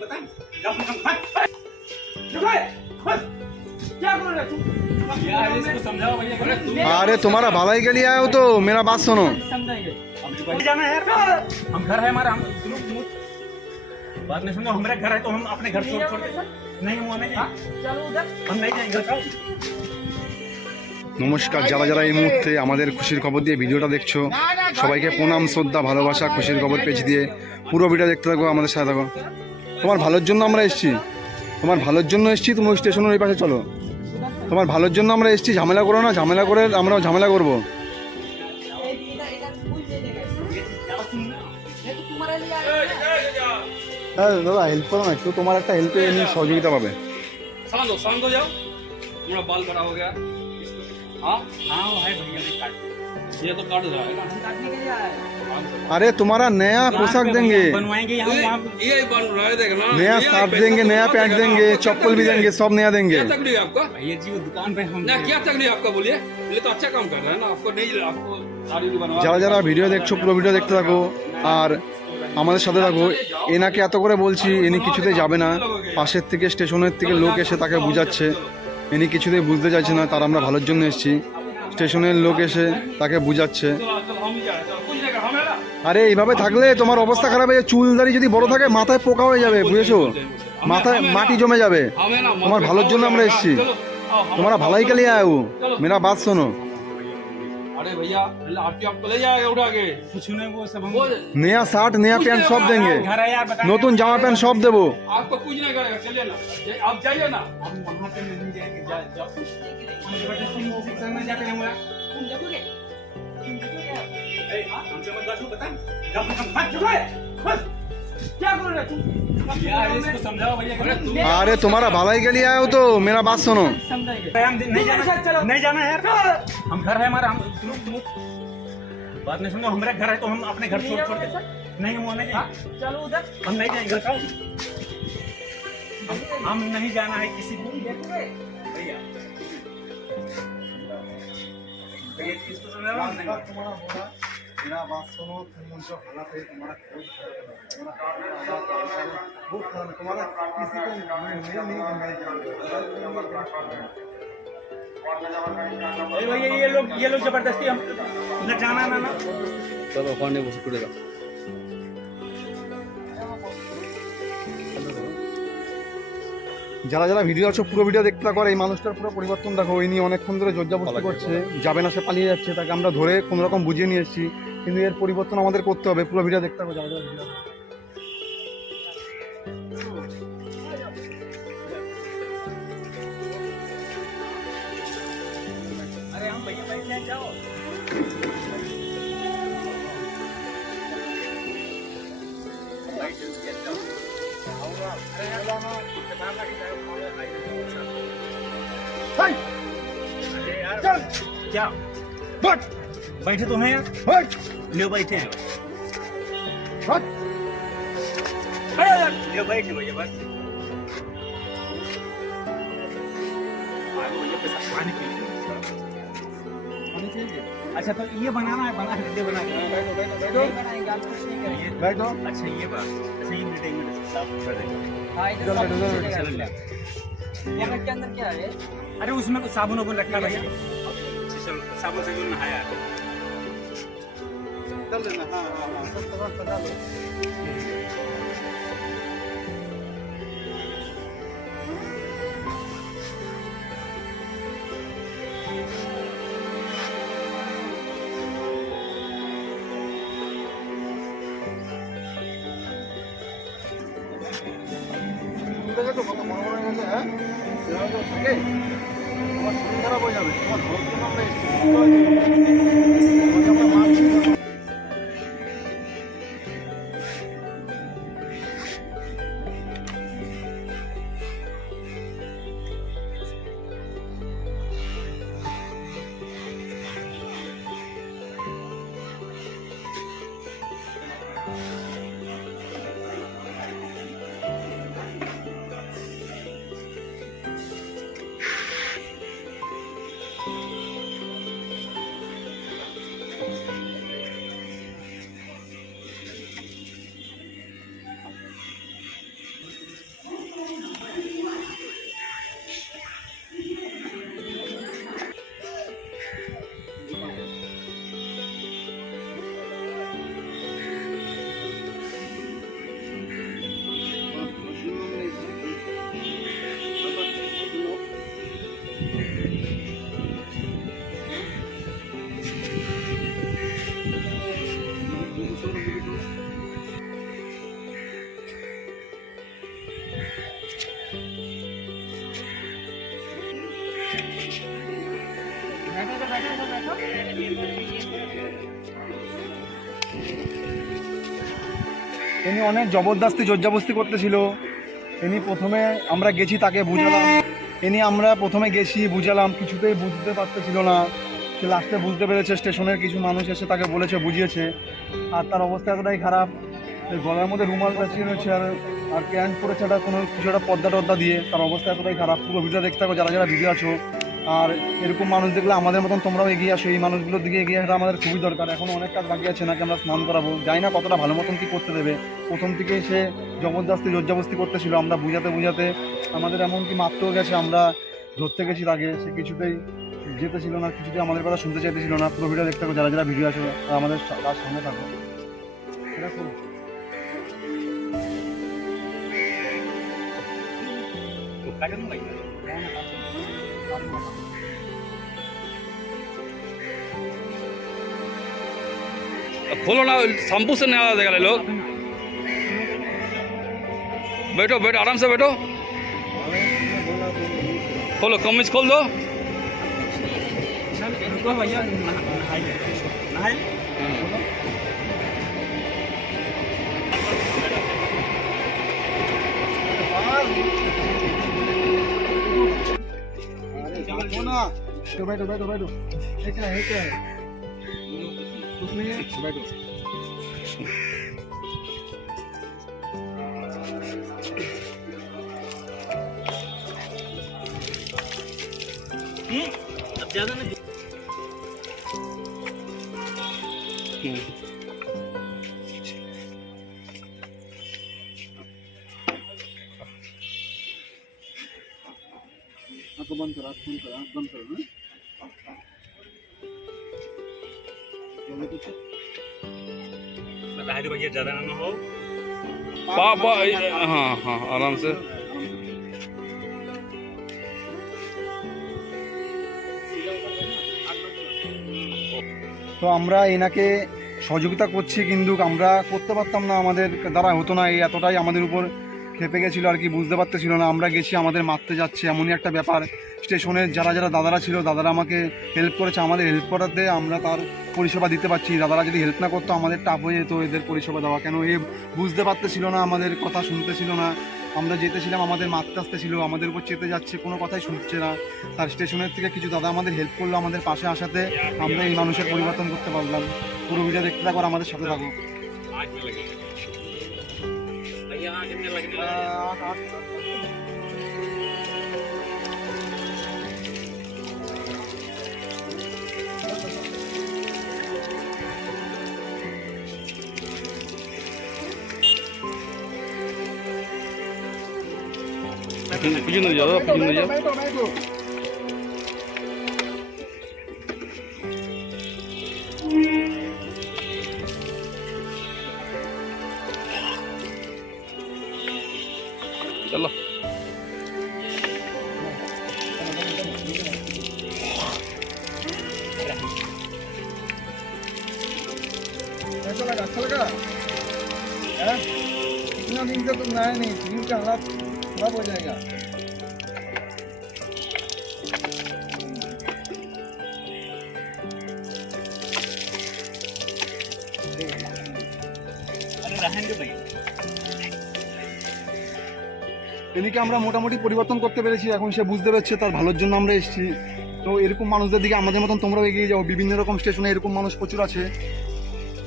अरे तुम अरे तुम्हारा भलाई के लिए आए हो तो मेरा बात सुनो समझाएंगे हम जाना है यार हम घर है हमारा हम सुनो सुनो बात नहीं सुनो हमारा घर है तो हम अपने घर छोड़ छोड़ के नहीं वो नहीं चलो उधर हम नहीं जाएंगे चलो নমস্কার যারা যারা এই মুহূর্তে আমাদের খুশির খবর দিয়ে ভিডিওটা দেখছো সবাইকে প্রণাম শ্রদ্ধা ভালোবাসা খুশির খবর পেজ দিয়ে পুরো ভিডিও দেখতে থাকো আমাদের সাথে থাকো তোমার ভালোর জন্য আমরা এসেছি তোমার ভালোর জন্য এসেছি তুমি ওই স্টেশনের ওই পাশে চলো তোমার ভালোর জন্য আমরা এসেছি ঝামেলা করো না ঝামেলা করে আমরা ঝামেলা করবো হ্যাঁ দাদা হেল্প করো না একটু তোমার একটা হেল্পে নিয়ে সহযোগিতা পাবে शांत हो शांत हो जाओ मेरा बाल बड़ा हो गया हाँ हाँ वो है भैया ने काट ये तो काट रहा है ना अरे तुम्हारा नया पोशाक देंगे बनवाएंगे यहाँ वहाँ ये बन रहा है देखना नया शर्ट देंगे नया पैंट देंगे चप्पल भी देंगे सब नया देंगे क्या तकलीफ है आपका भैया जी वो दुकान पे हम ना क्या तकलीफ है आपका बोलिए ये तो अच्छा काम कर रहा है ना आपको नहीं आपको साड़ी भी बनवा যারা যারা ভিডিও দেখছো পুরো ভিডিও দেখতে থাকো আর আমাদের সাথে থাকো এনাকে এত করে বলছি ইনি কিছুতেই যাবে না পাশের থেকে স্টেশনের থেকে লোক এসে তাকে বুঝাচ্ছে ইনি কিছুতেই বুঝতে চাইছে না তার আমরা ভালোর জন্য এসেছি স্টেশনের লোক এসে তাকে বুঝাচ্ছে আরে এইভাবে থাকলে তোমার অবস্থা খারাপ হয়ে চুল দাঁড়িয়ে যদি বড় থাকে মাথায় পোকা হয়ে যাবে বুঝেছ? মাথায় মাটি জমে যাবে। তোমার ভালোর জন্য আমরা এসেছি। তোমারা ভালাই কালি আয়ো মেরা বাদ শোনো। নেয়া শার্ট নেয়া প্যান্ট সব দেঙ্গে। নতুন জামা প্যান্ট সব দেবো। अरे, तुम्हारा भलाई के लिए आया हो तो मेरा बात सुनो। नहीं जाना नहीं जाना यार। हम घर है हमारा, हम बात नहीं सुनो, हमारा घर है तो हम अपने घर छोड़ छोड़ नहीं हुआ नहीं चलो उधर हम नहीं जाएँगे घर हम नहीं जाना है किसी को। भैया भैया मेरा बात सुनो तुम उनको हालात है तुम्हारा खूब खूब तुम्हारा किसी को मैं नहीं नहीं ए भैया ये लोग ये लोग जबरदस्ती हम न जाना ना ना चलो ओखाने बस पड़ेगा যারা যারা ভিডিও আছো পুরো ভিডিও দেখতে থাকো আর এই মানুষটার পুরো পরিবর্তন দেখো ইনি অনেকক্ষণ ধরে জর্জাবস্তি করছে যাবে না সে পালিয়ে যাচ্ছে তাকে আমরা ধরে কোনো রকম বুঝিয়ে নিয়ে এসেছি কিন্তু এর পরিবর্তন আমাদের করতে হবে পুরো ভিডিও দেখতে থাকো যারা যারা ভিডিও अरे हम भैया बैठ जाए जाओ चल क्या हट बैठे तो हैं यार લ્યો अच्छा तो ये बनाना है बना दे बना बैठो बैठो बैठो। अच्छा ये बात अच्छा ये मिनट मिनट साफ़ कर हाँ। इधर ले के अंदर क्या है? अरे उसमें कुछ साबुन वाबुन रखना भैया अच्छा, साबुन से जो नहाया। है चल लेना हाँ हाँ हाँ सब सामान सजा लो ইনি অনেক জবরদস্তি জোরজাবস্তি করতেছিল। ইনি প্রথমে আমরা গেছি তাকে বুঝালাম। ইনি আমরা প্রথমে গেছি, বুঝালাম, কিছুতেই বুঝতে পারতেছিল না। সে লাস্টে বুঝতে পেরেছে স্টেশনের কিছু মানুষ এসে তাকে বলেছে, বুঝিয়েছে। আর তার অবস্থা এতটাই খারাপ গলার মধ্যে রুমাল পেঁচিয়ে রয়েছে আর আর প্যান্ট পরেছে একটা কোনো কিছু, একটা পর্দা টর্দা দিয়ে। তার অবস্থা এতটাই খারাপ, পুরো ভিডিও দেখতে থাকো, যারা যারা ভিডিও আছো। আর এরকম মানুষ দেখলে আমাদের মতন তোমরাও এগিয়ে আসো এই মানুষগুলোর দিকে এগিয়ে আসাটা আমাদের খুবই দরকার। এখন অনেক কাজ বাকি আছে নাকি আমরা স্নান করাবো? জানি না কতটা ভালো মতন কি করতে দেবে। প্রথম থেকে সে জবরদস্তি জোরজাবস্তি করতেছিল। আমরা বুঝাতে বুঝাতে আমাদের এমনকি মারতেও গেছে আমরা ধরতে গেছি তাকে। সে কিছুতেই যেতে ছিল না কিছুতেই আমাদের কথা শুনতে চাইতেছিল না। পুরো ভিডিও দেখতে যারা যারা ভিডিও আছে আমাদের তার সামনে থাকো। এটা করো। खोलो ना शैम्पू से नहीं आ जाएगा लोग बैठो बैठो आराम से बैठो खोलो कमीज खोल दो ना। तो बैठो बैठो बैठो। एक है एक है। कुछ नहीं है बैठो। आपको बंद करो आप फोन करो आप बंद करो हाँ? चलो कुछ बता दो भैया ज्यादा ना हो पा पा हाँ हाँ आराम से তো আমরা এনাকে সহযোগিতা করছি কিন্তু আমরা করতে পারতাম না আমাদের দ্বারা হতো না এই এতটাই আমাদের উপর খেপে গেছিল আর কি, বুঝতে পারতেছিল না। আমরা গেছি, আমাদের মারতে যাচ্ছে, এমনই একটা ব্যাপার। স্টেশনের যারা যারা দাদারা ছিল, দাদারা আমাকে হেল্প করেছে, আমাদের হেল্প করাতে আমরা তার পরিষেবা দিতে পারছি। দাদারা যদি হেল্প না করতো, আমাদের টাফ হয়ে যেত এদের পরিষেবা দেওয়া। কেন এ বুঝতে পারতেছিল না, আমাদের কথা শুনতেছিল না। আমরা যেতেছিলাম, আমাদের মারতে আসতেছিল, আমাদের উপর চেতে যাচ্ছে, কোনো কথাই শুনছে না। তার স্টেশনের থেকে কিছু দাদা আমাদের হেল্প করল আমাদের পাশে আসাতে। আমরা এই মানুষের পরিবর্তন করতে পারলাম। পুরো ভিডিও দেখতে থাকো আমাদের সাথে থাকো। 不行不行，那要了，不行那要。चलो। कैसा लगा अच्छा लगा? इतना दिन से तुम नहाए नहीं शरीर का हालात खराब हो जाएगा। এদিকে আমরা মোটামুটি পরিবর্তন করতে পেরেছি, এখন সে বুঝতে পারছে তার ভালোর জন্য আমরা এসেছি। তো এরকম মানুষদের দিকে আমাদের মতন তোমরাও এগিয়ে যাও, বিভিন্ন রকম স্টেশনে এরকম মানুষ প্রচুর আছে।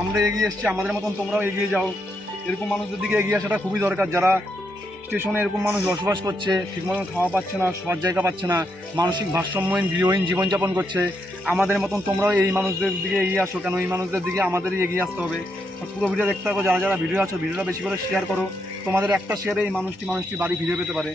আমরা এগিয়ে এসেছি, আমাদের মতন তোমরাও এগিয়ে যাও। এরকম মানুষদের দিকে এগিয়ে আসাটা খুবই দরকার, যারা স্টেশনে এরকম মানুষ বসবাস করছে ঠিক মতন খাওয়া পাচ্ছে না, শোয়ার জায়গা পাচ্ছে না, মানসিক ভারসাম্যহীন, গৃহহীন জীবনযাপন করছে, আমাদের মতন তোমরাও এই মানুষদের দিকে এগিয়ে আসো কেন? এই মানুষদের দিকে আমাদেরই এগিয়ে আসতে হবে। পুরো ভিডিও দেখতে থাকো যারা যারা ভিডিও আছো ভিডিওটা বেশি করে শেয়ার করো তোমাদের একটা শেয়ারে এই মানুষটি মানুষটি বাড়ি ফিরে পেতে পারে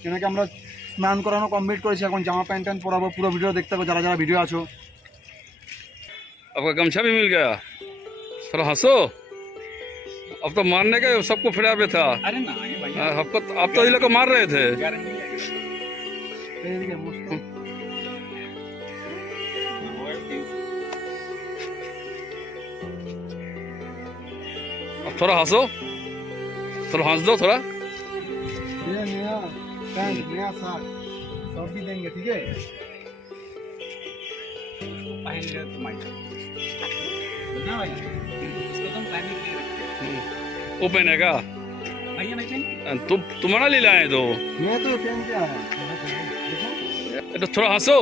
কেনাকে আমরা স্নান করানো কমপ্লিট করেছি এখন জামা প্যান্ট ট্যান্ট পরাবো পুরো ভিডিও দেখতে থাকো যারা যারা ভিডিও আছো आपका गमछा भी मिल गया थोड़ा हंसो अब तो मारने के सबको फिरा पे था अरे ना ये भैया हाँ, आपको अब तो ये लोग को मार रहे थे थोड़ा हंसो। थोड़ा हंस दो थोड़ा। ये नया पैंट नया शर्ट सब भी देंगे ठीक है? एंड माइंड ना भाई। इसको तुम प्लानिंग के रखते। ओपन है क्या भैया मैं चाहिए तुम तुम्हारा ले लाए तो। मैं तो पहन के आया तो थोड़ा हंसो।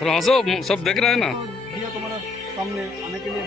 थोड़ा हंसो सब देख रहा है ना? तुम्हारा सामने आने के लिए।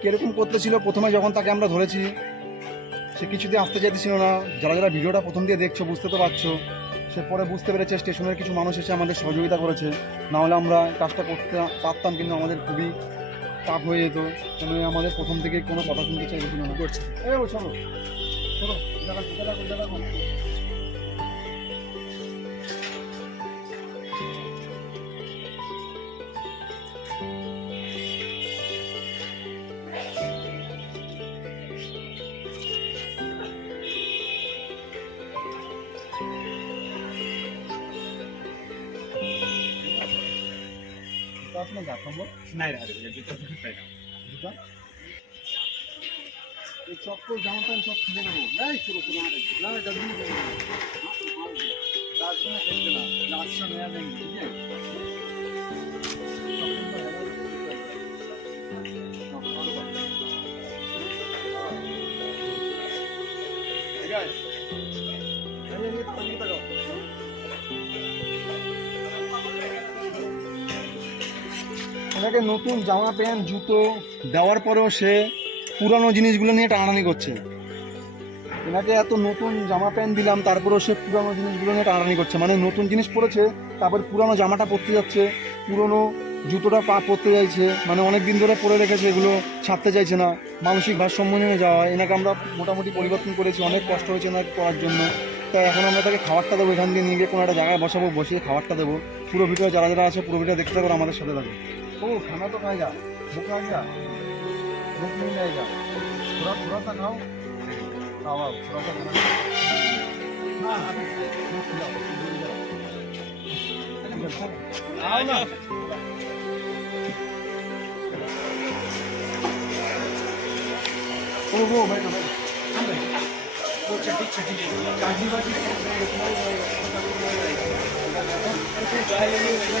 কীরকম করতেছিল প্রথমে যখন তাকে আমরা ধরেছি সে কিছুতে আসতে চাইতেছিল না। যারা যারা ভিডিওটা প্রথম দিয়ে দেখছ বুঝতে তো পারছ সে পরে বুঝতে পেরেছে স্টেশনের কিছু মানুষ এসে আমাদের সহযোগিতা করেছে। না হলে আমরা কাজটা করতে পারতাম কিন্তু আমাদের খুবই টাফ হয়ে যেত। কেন আমাদের প্রথম থেকে কোনো কথা শুনতে চাইছিল না। করছে। এ ও চলো। চলো আপনার গাছ নম্বর এই চপ্পল জামা প্যান্ট সব খুঁজে নেব এই ছোটো ছোটো না এটা দিয়ে দেবো না রাস্তা নেওয়া যায়নি ঠিক আছে ওনাকে নতুন জামা, প্যান্ট, জুতো দেওয়ার পরেও সে পুরানো জিনিসগুলো নিয়ে টানাটানি করছে। এনাকে এত নতুন জামা, প্যান্ট দিলাম, তারপরেও সে পুরানো জিনিসগুলো নিয়ে টানাটানি করছে। মানে নতুন জিনিস পরেছে তারপর পুরানো জামাটা পরতে যাচ্ছে, পুরনো জুতোটা পা পরতে চাইছে মানে অনেক দিন ধরে পরে রেখেছে, এগুলো ছাড়তে চাইছে না, মানসিক ভারসাম্য নিয়ে যাওয়া এনাকে আমরা মোটামুটি পরিবর্তন করেছি, অনেক কষ্ট হয়েছে এনাকে করার জন্য। তাই এখন আমরা তাকে খাবারটা দেবো, এখান দিয়ে নিয়ে গিয়ে কোনো একটা জায়গায় বসাবো, বসিয়ে খাবারটা দেবো। পুরো ভিডিও যারা যারা আছে, পুরো ভিডিও দেখতে থাকো, আমাদের সাথে থাকবে ओ खाना तो खाएगा भूख आ गया भूख नहीं लगेगा थोड़ा थोड़ा सा खाओ खाओ आओ थोड़ा सा खाना हाँ भूख खिलाओ, भूख खिलाओ। आओ ना ओ वो बैठो बैठो वो चटी चटी काजी बाजी नहीं नहीं लेंगे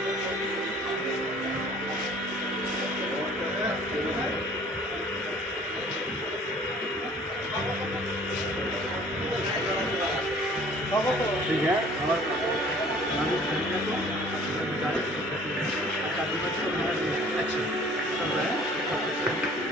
ठीक है और हमारी संख्या को गुजारिश करती है अच्छा अच्छा सब है